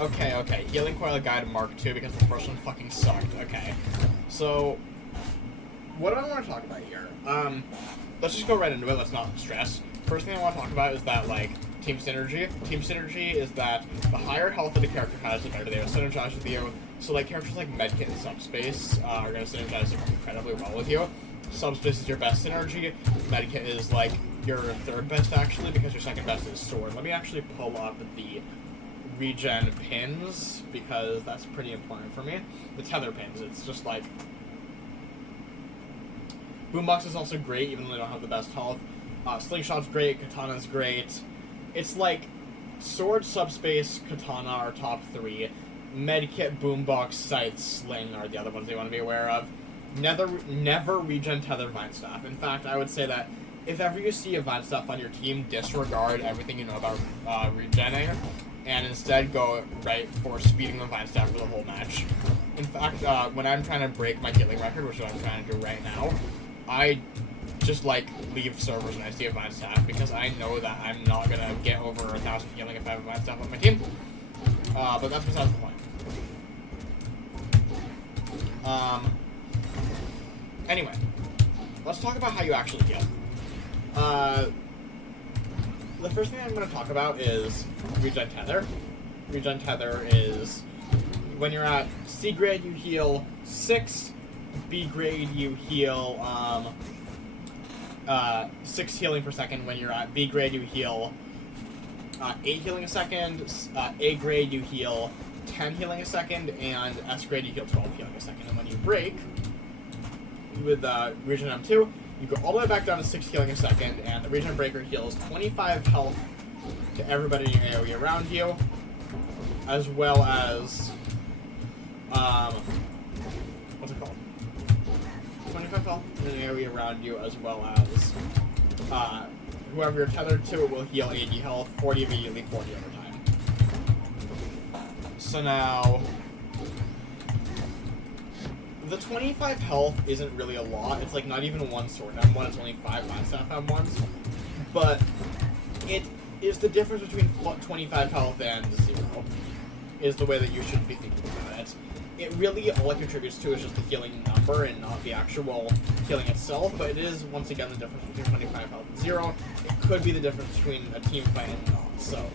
Okay. Healing Coil Guide Mark II because the first one fucking sucked. Okay. So, what do I want to talk about here? Let's just go right into it. Let's not stress. First thing I want to talk about is that, like, team synergy. Team synergy is that the higher health that the character has, the better they will synergize with you. So, like, characters like Medkit and Subspace are going to synergize incredibly well with you. Subspace is your best synergy. Medkit is, like, your third best, actually, because your second best is Sword. Let me actually pull up the regen pins, because that's pretty important for me. The tether pins, it's just like... Boombox is also great, even though they don't have the best health. Slingshot's great, Katana's great. It's like Sword, Subspace, Katana are top 3. Medkit, Boombox, Scythe, Sling are the other ones you want to be aware of. Never regen Tether Vine Staff. In fact, I would say that if ever you see a Vine Staff on your team, disregard everything you know about regenning, and instead go right for speeding the Vine Staff for the whole match. In fact, when I'm trying to break my healing record, which is what I'm trying to do right now, I just, like, leave servers when I see a Vine Staff, because I know that I'm not going to get over 1,000 healing if I have a Vine Staff on my team. But that's besides the point. Anyway, let's talk about how you actually heal. The first thing I'm going to talk about is Regen Tether. Regen Tether is when you're at C grade, you heal 6. B grade, you heal 6 healing per second. When you're at B grade, you heal 8 healing a second. A grade, you heal 10 healing a second. And S grade, you heal 12 healing a second. And when you break with Regen M2, you go all the way back down to 6 healing a second, and the Regen Breaker heals 25 health to everybody in your AoE around you, as well as, what's it called? 25 health in the area around you, as well as, whoever you're tethered to will heal 80 health, 40 immediately, 40 over time. So now, the 25 health isn't really a lot. It's like not even 1 Sword M1, it's only 5 Vine Staff M1s. But it is the difference between 25 health and 0, is the way that you should be thinking about it. It really, all it contributes to is just the healing number and not the actual healing itself, but it is, once again, the difference between 25 health and 0. It could be the difference between a team fight and not. So,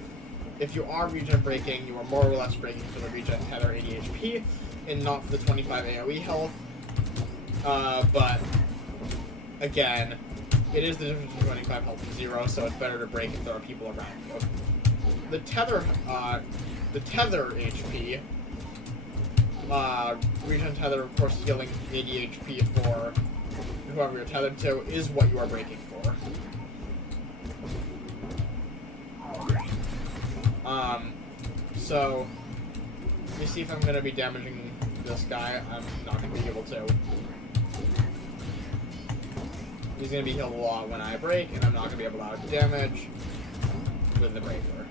if you are regen breaking, you are more or less breaking for the regen tether 80 HP, and not for the 25 AoE health. But, again, it is the difference between 25 health and 0, so it's better to break if there are people around you. The tether HP, regen tether, of course, healing 80 HP for whoever you're tethered to, is what you are breaking for. So, let me see if I'm going to be damaging this guy. I'm not going to be able to. He's going to be healed a lot when I break, and I'm not going to be able to out damage with the breaker.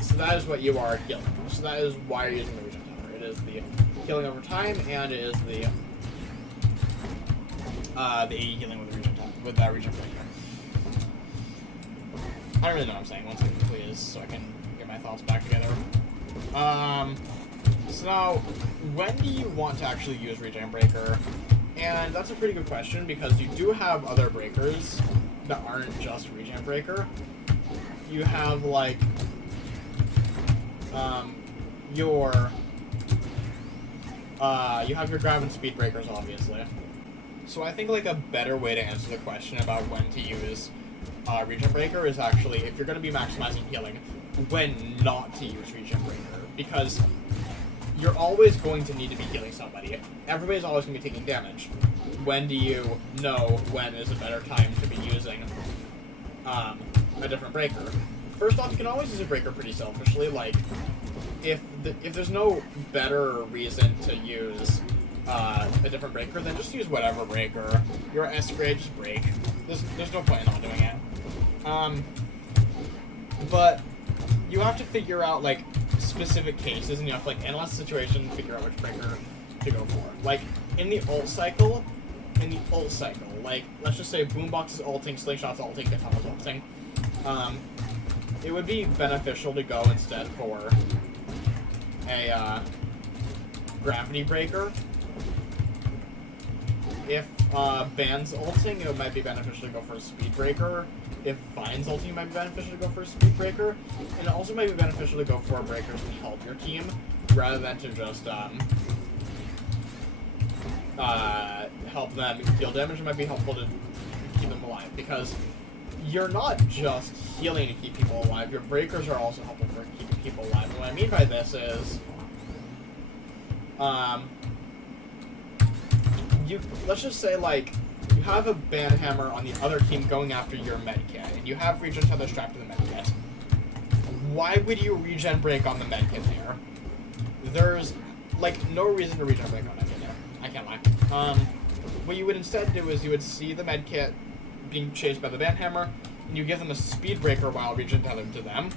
So that is what you are healing. So that is why you're using the regen tether. It is the healing over time, and it is the 80 healing with the regen tether, with that regen breaker. I don't really know what I'm saying. Once it completes, so I can get my thoughts back together. So now, when do you want to actually use Regen Breaker? And that's a pretty good question, because you do have other breakers that aren't just Regen Breaker. You have, like, you have your Grav and Speed Breakers, obviously. So I think, like, a better way to answer the question about when to use Regen Breaker is actually, if you're going to be maximizing healing, when not to use Regen Breaker. Because you're always going to need to be healing somebody. Everybody's always going to be taking damage. When do you know when is a better time to be using a different breaker? First off, you can always use a breaker pretty selfishly. Like, if there's no better reason to use a different breaker, then just use whatever breaker. You're at S grade, just break. There's no point in not doing it. But you have to figure out, like, specific cases, and you have to, like, analyze the situation and figure out which breaker to go for. Like, in the ult cycle, like, let's just say Boombox is ulting, Slingshot's ulting, Katana's ulting. it would be beneficial to go instead for a gravity breaker. If Ban's ulting, it might be beneficial to go for a speed breaker. If Vine's ulting, it might be beneficial to go for a speed breaker. And it also might be beneficial to go for breakers to help your team, rather than to just help them deal damage. It might be helpful to keep them alive, because you're not just healing to keep people alive, your breakers are also helpful for keeping people alive. And what I mean by this is, let's just say, like, you have a banhammer on the other team going after your medkit, and you have regen tether strapped to the medkit. Why would you regen break on the medkit there? There's, like, no reason to regen break on medkit there. I can't lie. What you would instead do is you would see the medkit being chased by the banhammer, and you give them a speed breaker while regen tethered to them,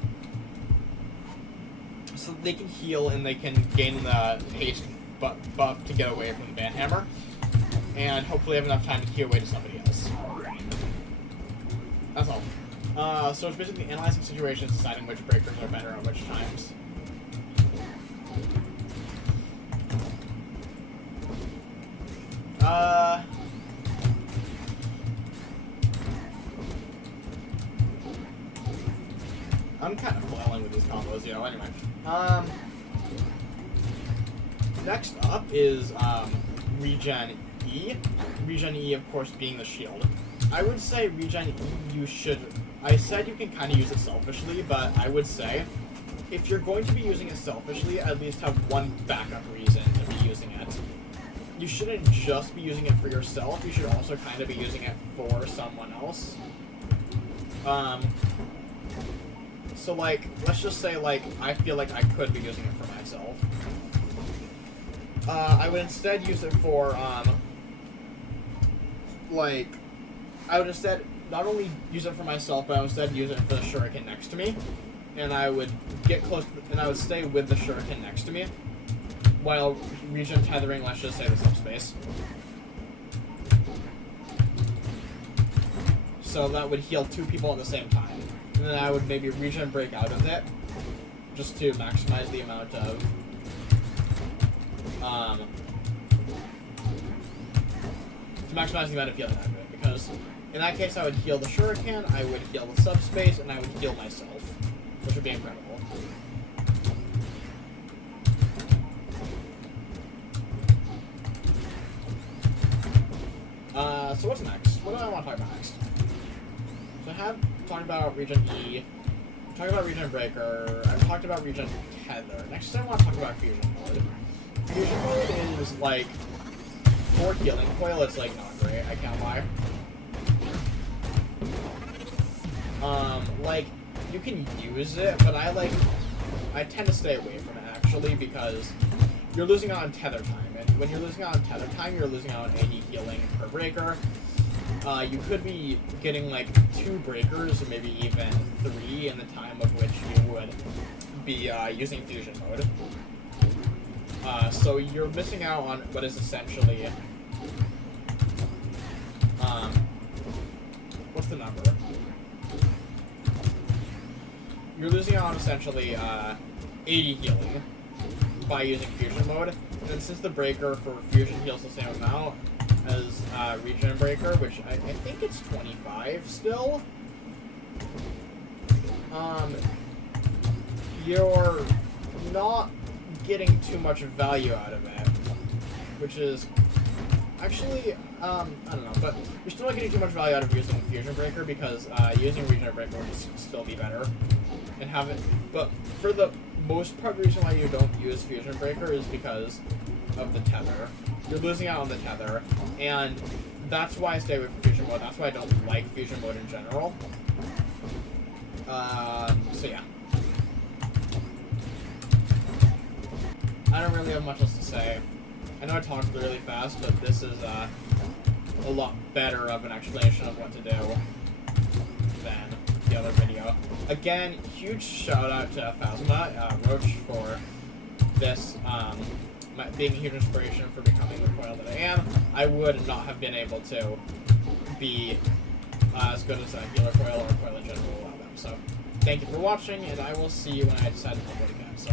so that they can heal and they can gain the haste buff to get away from the banhammer, and hopefully have enough time to heal away to somebody else. That's all. So it's basically analyzing situations, deciding which breakers are better at which times. I'm kind of flailing with these combos, you know, anyway. Next up is, Regen E. Regen E, of course, being the shield. I would say Regen E, you should... I said you can kind of use it selfishly, but I would say, if you're going to be using it selfishly, at least have one backup reason to be using it. You shouldn't just be using it for yourself, you should also kind of be using it for someone else. So, like, let's just say, like, I feel like I could be using it for myself. I would instead use it for, like, I would instead not only use it for myself, but I would instead use it for the shuriken next to me. And I would get close, and I would stay with the shuriken next to me, while regen tethering, let's just say, the subspace. So that would heal 2 people at the same time. And then I would maybe regen break out of it, just to maximize the amount of, healing out of it. Because in that case, I would heal the shuriken, I would heal the subspace, and I would heal myself, which would be incredible. So what's next? What do I want to talk about next? So I have talked about Regen E, I've talked about Regen Breaker, I've talked about Regen Tether. Next I want to talk about Fusion Mode. Fusion Mode is, like, for healing. Coil, it's, like, not great, I can't lie. Like, you can use it, but I tend to stay away from it, actually, because you're losing out on tether time, and when you're losing out on tether time, you're losing out on 80 healing per breaker. You could be getting, like, 2 breakers, or maybe even 3 in the time of which you would be using Fusion Mode. So you're missing out on what is essentially... what's the number? You're losing out on essentially 80 healing by using Fusion Mode. And since the breaker for Fusion heals the same amount as Regen Breaker, which I think it's 25 still, you're not getting too much value out of it, which is actually, I don't know, but you're still not getting too much value out of using Fusion Breaker, because using Regen Breaker would still be better and have it, but for the most part, the reason why you don't use Fusion Breaker is because of the tether. You're losing out on the tether, and that's why I stay away from Fusion Mode. That's why I don't like Fusion Mode in general. So yeah. I don't really have much else to say. I know I talked really fast, but this is a lot better of an explanation of what to do than the other video. Again, huge shout out to Phasma, Roach, for this being a huge inspiration for becoming the Coil that I am. I would not have been able to be as good as a healer Coil or Coil in general without them. So thank you for watching, and I will see you when I decide to upload again. So.